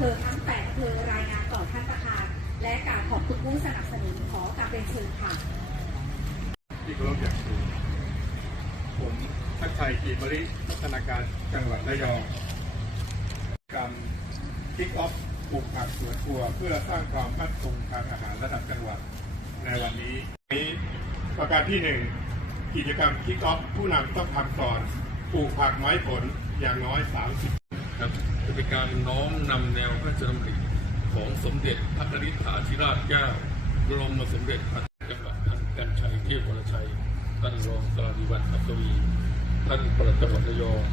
ภอทั้งแปดอำเภอรายงานต่อท่านประธาน และกล่าวขอบคุณผู้สนับสนุนขอการเป็นเชิญค่ะที่เคารพอย่างสูงผมทักชัยกีมริพัฒนาการจังหวัดระยองการคิกออฟปลูกผักสวนครัว เพื่อสร้างความมั่นคงทางอาหารระดับจังหวัดในวันนี้นี้ประการที่หนึ่งกิจกรรมคิกออฟผู้นำต้องทำก่อนปลูกผักไม้ผลอย่างน้อย 30ครับ จะเป็นการน้อมนำแนวพระราชดำริของสมเด็จพระนริษฐาธิราชเจ้าบรมสมเด็จพระจังหวัดท่านกันชัยเทพวรชัยท่านรองสารดีวันอัศวีท่านปลัดจังหวัดระยอง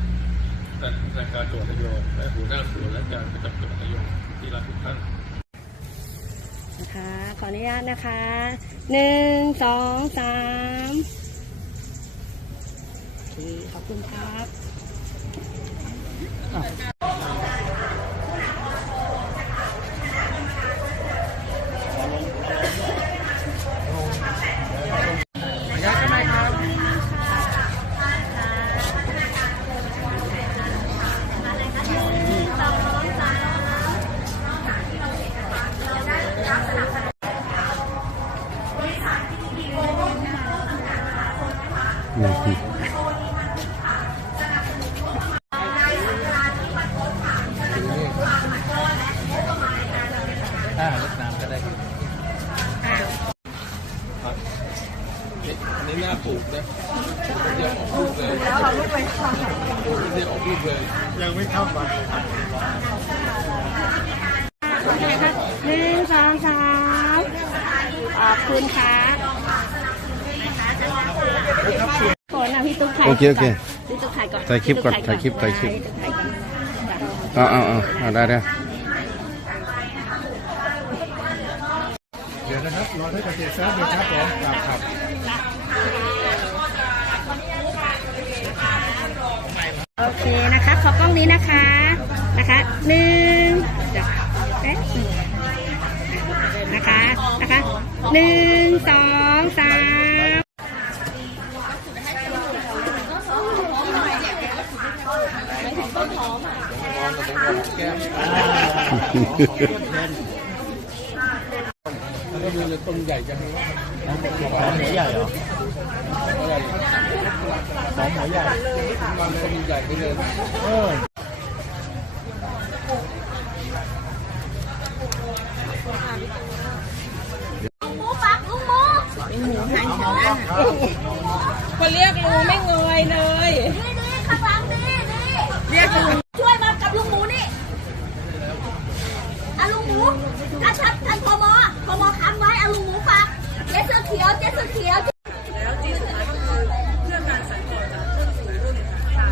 ท่านผู้การจังหวัดระยองและหัวหน้าส่วนและการประจำจังหวัดระยองที่รักทุกท่านนะคะขออนุญาตนะคะหนึ่งสองสามโอเคขอบ คุณครับอันนี้น่าปลูกนะเดี๋ยวออกลูกเลยแล้วเอาลูกไปเดี๋ยวออกลูกเลย ยังไม่เข้ามาหนึ่งสองสามขอบคุณครั บโอนนะพี่ตุ๊กถ่ายโอเคโอเคพี่ตุ๊กถ่ายก่อนถ่ายคลิปก่อนพี่ตุ๊ถ่ายคลิปถ่ายคลิปพี่ตุ๊กถ่ายก่อนจ้ะเอาเอาเอาเอาได้ได้เดี๋ยวนะครับรอให้เกษตรแป๊บนึงครับผมครับครับโอเคนะคะขอกล้องนี้นะคะนะคะหนึ่งจ้ะแป๊บหนึ่งนะคะนะคะหนึ่งสองสาม แล้ว ก็ดูเลยต้นใหญ่จังเลยหอมหัวใหญ่เหรอหอมหัวใหญ่มันต้นใหญ่ไปเลยเออคนเรียกลุงไม่เงยเลยนี่นี่ข้างหลังนี่ เรียกลุงช่วยมากับลุงหมูนี่อาลุงหมูถ้าชัดท่านพมพมค้ำไว้อาลุงหมูฝากเจ๊เสื้อเขียวเจ๊เสื้อเขียวแล้วจีนสุดท้ายก็คือเพื่อการสังต่อจากเพื่อนสู่รุ่นค่ะ